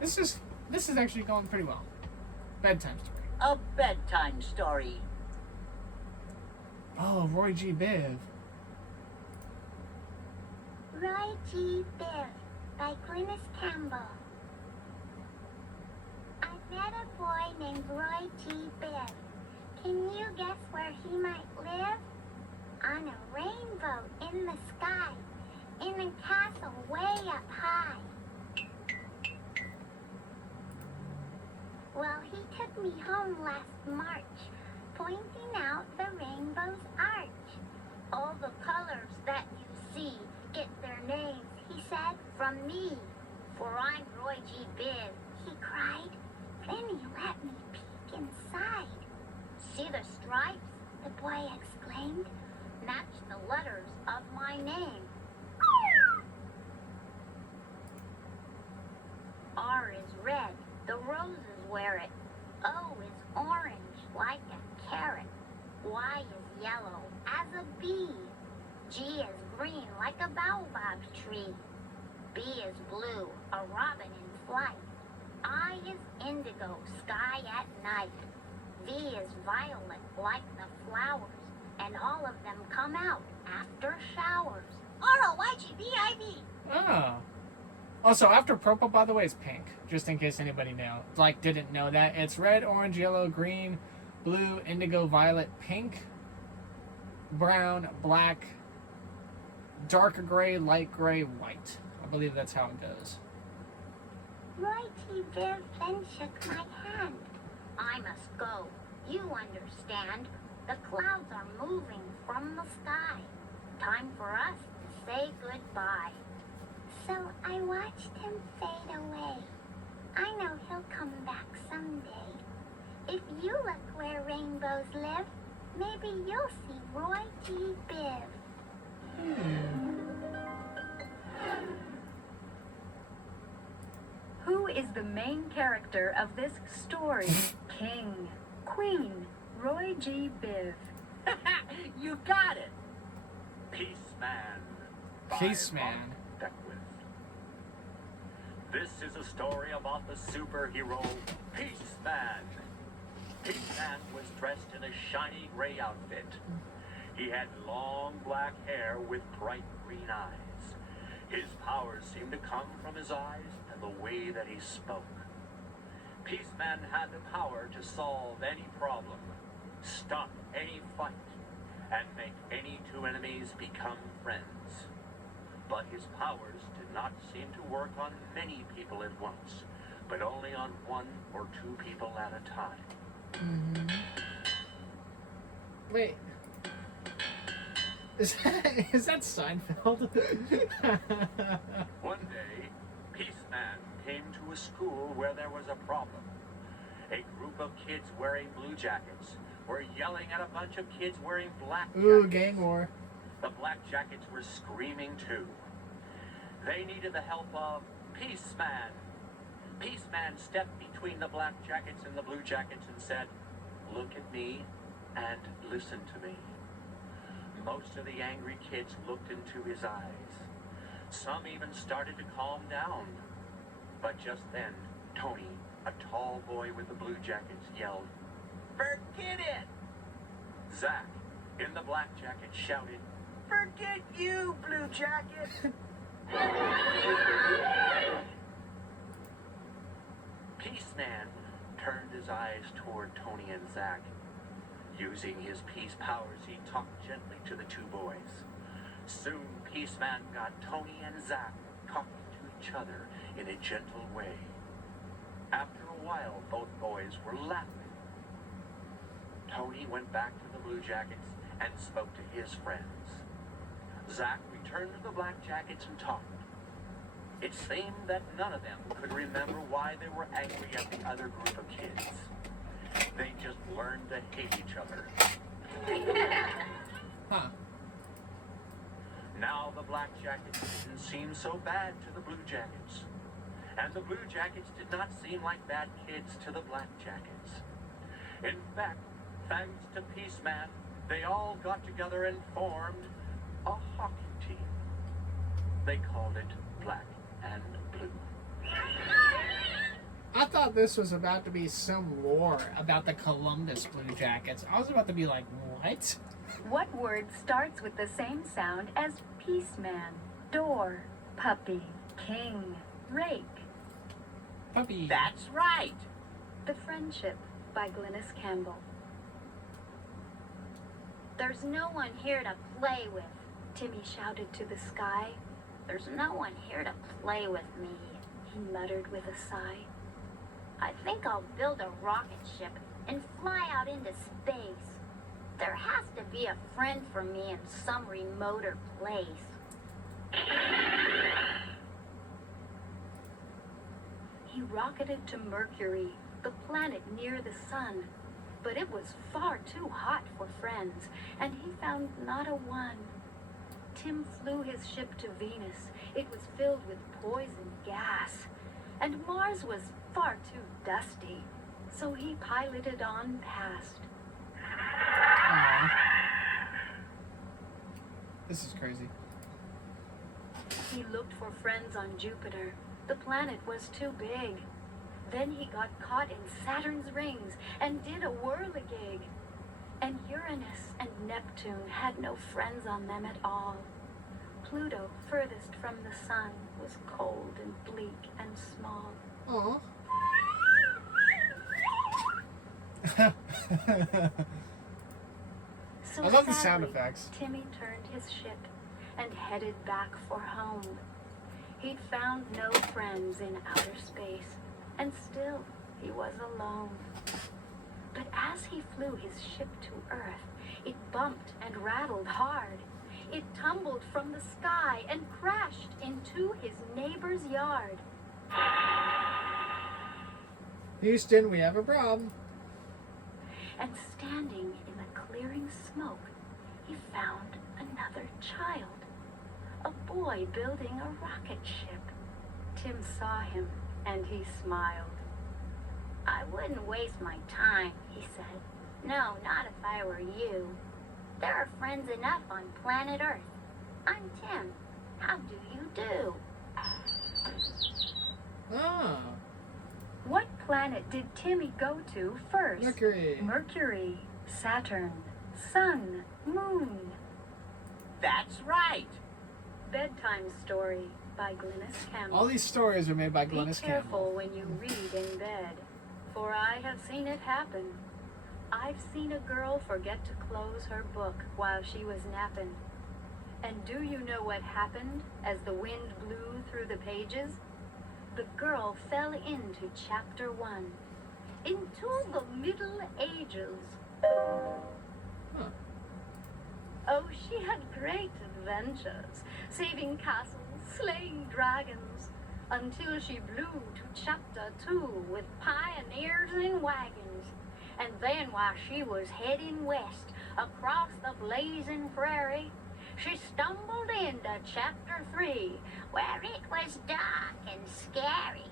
This is actually going pretty well. Bedtime story. A bedtime story. Oh, Roy G. Biv. Roy G. Biv by Glynis Campbell. I met a boy named Roy G. Biv. Can you guess where he might live? On a rainbow in the sky, in a castle way up high. Well, he took me home last March, pointing out the rainbow's arch. All the colors that you see get their names, he said, from me. For I'm Roy G. Biv, he cried. Then he let me peek inside. See the stripes? The boy exclaimed. Match the letters of my name. R is red, the roses wear it. O is orange, like a carrot. Y is yellow, as a bee. G is green, like a baobab tree. B is blue, a robin in flight. I is indigo, sky at night. V is violet, like the flowers. And all of them come out after showers. R-O-Y-G-B-I-V. Oh. Also, after purple, by the way, is pink. Just in case anybody didn't know that. It's red, orange, yellow, green, blue, indigo, violet, pink, brown, black, darker gray, light gray, white. I believe that's how it goes. Roy T. Biv then shook my hand. I must go. You understand. The clouds are moving from the sky. Time for us to say goodbye. So I watched him fade away. I know he'll come back someday. If you look where rainbows live, maybe you'll see Roy G. Biv. Who is the main character of this story? King, Queen, Roy G. Biv. You got it. Peaceman. Peaceman. This is a story about the superhero Peaceman. Peaceman was dressed in a shiny gray outfit. He had long black hair with bright green eyes. His powers seemed to come from his eyes and the way that he spoke. Peaceman had the power to solve any problem, stop any fight, and make any two enemies become friends. But his powers did not seem to work on many people at once, but only on one or two people at a time. Wait. Is that Seinfeld? One day, Peaceman came to a school where there was a problem. A group of kids wearing blue jackets were yelling at a bunch of kids wearing black jackets. Ooh, gang war. The black jackets were screaming too. They needed the help of Peaceman. Peaceman stepped between the black jackets and the blue jackets and said, "Look at me and listen to me." Most of the angry kids looked into his eyes. Some even started to calm down. But just then, Tony, a tall boy with the blue jackets, yelled, "Forget it!" Zach, in the black jacket, shouted, "Forget you, blue jacket!" Peaceman turned his eyes toward Tony and Zach. Using his peace powers, he talked gently to the two boys. Soon, Peaceman got Tony and Zach talking to each other in a gentle way. After a while, both boys were laughing. Tony went back to the blue jackets and spoke to his friends. Zach returned to the black jackets and talked. It seemed that none of them could remember why they were angry at the other group of kids. They just learned to hate each other. Huh. Now the black jackets didn't seem so bad to the blue jackets. And the blue jackets did not seem like bad kids to the black jackets. In fact, thanks to Peaceman, they all got together and formed a hockey team. They called it Black and Blue. this was about to be some lore about the Columbus Blue Jackets. I was about to be like, what? What word starts with the same sound as peaceman, door, puppy, king, rake? Puppy. That's right. The Friendship by Glynis Campbell. There's no one here to play with. Timmy shouted to the sky. There's no one here to play with me. He muttered with a sigh. I think I'll build a rocket ship and fly out into space. There has to be a friend for me in some remoter place. He rocketed to Mercury, the planet near the sun. But it was far too hot for friends, and he found not a one. Tim flew his ship to Venus. It was filled with poison gas. And Mars was far too dusty, so he piloted on past. Aw. This is crazy. He looked for friends on Jupiter. The planet was too big. Then he got caught in Saturn's rings and did a whirligig. And Uranus and Neptune had no friends on them at all. Pluto, furthest from the sun, was cold and bleak and small. Aw. So I love the sound sadly, effects. Timmy turned his ship and headed back for home. He'd found no friends in outer space, and still he was alone. But as he flew his ship to Earth, it bumped and rattled hard. It tumbled from the sky and crashed into his neighbor's yard. Houston, we have a problem. And standing in the clearing smoke, he found another child. A boy building a rocket ship. Tim saw him and he smiled. I wouldn't waste my time, he said. No, not if I were you. There are friends enough on planet Earth. I'm Tim. How do you do? Ah, What planet did Timmy go to first? Mercury. Mercury, Saturn, Sun, Moon. That's right. Bedtime Story by Glynis Campbell. All these stories are made by Be Glynis careful Campbell. when you read in bed, for I have seen it happen. I've seen a girl forget to close her book while she was napping. And do you know what happened as the wind blew through the pages? The girl fell into chapter 1, into the Middle Ages. Huh. Oh, she had great adventures, saving castles, slaying dragons, until she blew to chapter 2 with pioneers and wagons. And then while she was heading west across the blazing prairie, she stumbled into chapter 3, Where it was dark and scary.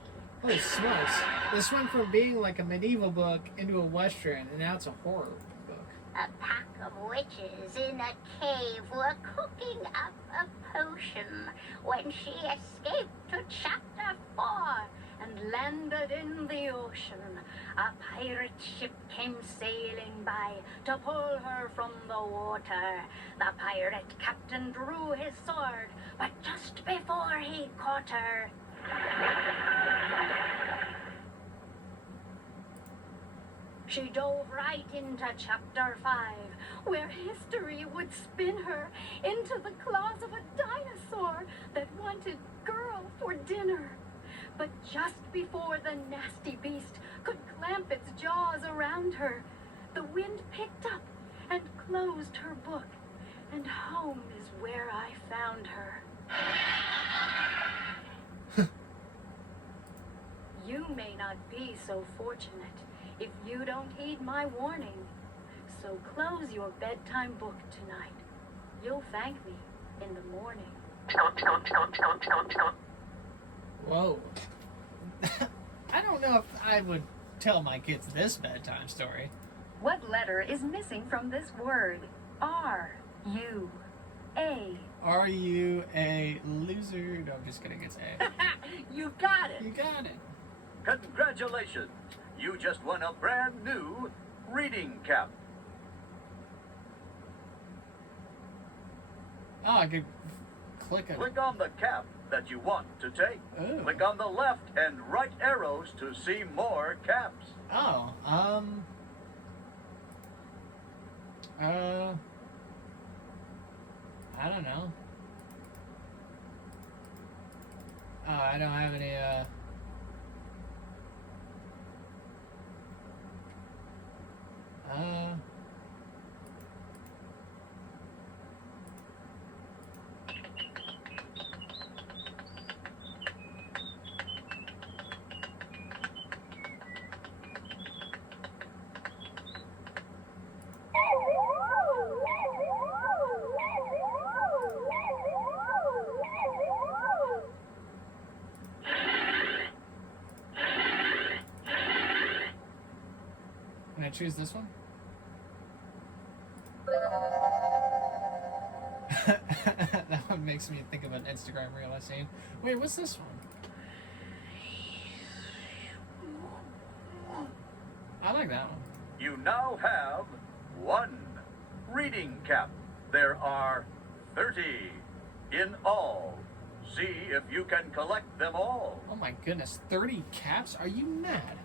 Holy smokes. This went from being like a medieval book into a western, and now it's a horror book. A pack of witches in a cave were cooking up a potion when she escaped to chapter 4 and landed in the ocean. A pirate ship came sailing by to pull her from the water. The pirate captain drew his sword, but just before he caught her, she dove right into chapter 5, where history would spin her into the claws of a dinosaur that wanted girl for dinner. But just before the nasty beast could clamp its jaws around her, the wind picked up and closed her book, and home is where I found her. You may not be so fortunate if you don't heed my warning. So close your bedtime book tonight. You'll thank me in the morning. Whoa. I don't know if I would tell my kids this bedtime story. What letter is missing from this word? R, U, A. Are you a loser? No, I'm just kidding. It's A. You got it. You got it. Congratulations! You just won a brand new reading cap. Oh, I could click it. Click on the cap that you want to take. Ooh. Click on the left and right arrows to see more caps. Oh, I don't know. Oh, I don't have any, can I choose this one? That one makes me think of an Instagram reel I seen. Wait, what's this one? I like that one. You now have one reading cap. There are 30 in all. See if you can collect them all. Oh my goodness, 30 caps? Are you mad?